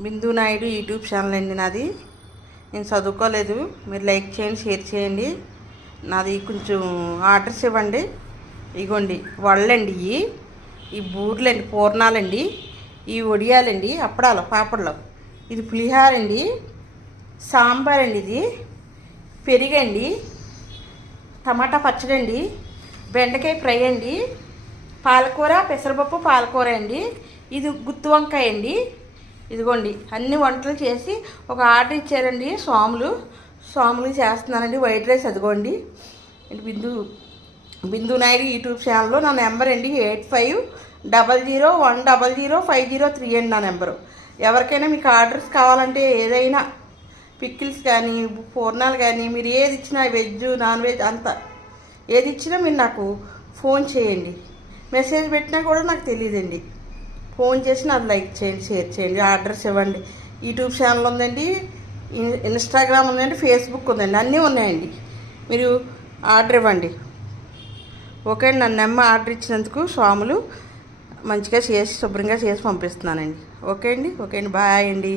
బిందు Naidu YouTube channel అండి నాది. నేను చదువుకోలేదు, మీరు లైక్ చేయండి, షేర్ చేయండి. నాది కొంచెం ఆర్డర్స్ ఇవ్వండి. ఇగోండి వడలండి, ఈ బూర్లండి, పూర్ణాలండి, ఈ వడియాలండి, అప్పడాలు, పాపడలు, ఇది పులిహార అండి, సాంబార్ అండి, ఇది పెరిగండి, టమాటా పచ్చడి అండి, బెండకాయ ఫ్రై అండి, పాలకూర, పెసరపప్పు పాలకూర అండి, ఇది గుత్తి వంకాయ అండి. ఇదిగోండి అన్ని వంటలు చేసి ఒక ఆర్డర్ ఇచ్చారండి స్వాములు చేస్తున్నానండి. వైట్ రైస్ అదిగోండి. బిందు నాయుడు యూట్యూబ్ ఛానల్లో నా నెంబర్ అండి 8500100503 అండి నా నెంబరు. ఎవరికైనా మీకు ఆర్డర్స్ కావాలంటే, ఏదైనా పిక్కిల్స్ కానీ, పూర్ణాలు కానీ, మీరు ఏది ఇచ్చినా, వెజ్ నాన్ వెజ్ అంతా ఏది ఇచ్చినా మీరు నాకు ఫోన్ చేయండి. మెసేజ్ పెట్టినా కూడా నాకు తెలియదండి. ఫోన్ చేసి నాకు లైక్ చేయండి, షేర్ చేయండి, ఆర్డర్స్ ఇవ్వండి. యూట్యూబ్ ఛానల్ ఉందండి, ఇన్స్టాగ్రామ్ ఉందండి, ఫేస్బుక్ ఉందండి, అన్నీ ఉన్నాయండి. మీరు ఆర్డర్ ఇవ్వండి. ఓకే అండి. నన్ను నెమ్మ ఆర్డర్ ఇచ్చినందుకు స్వాములు మంచిగా చేసి శుభ్రంగా చేసి పంపిస్తున్నానండి. ఓకే అండి. బాయ్ అండి.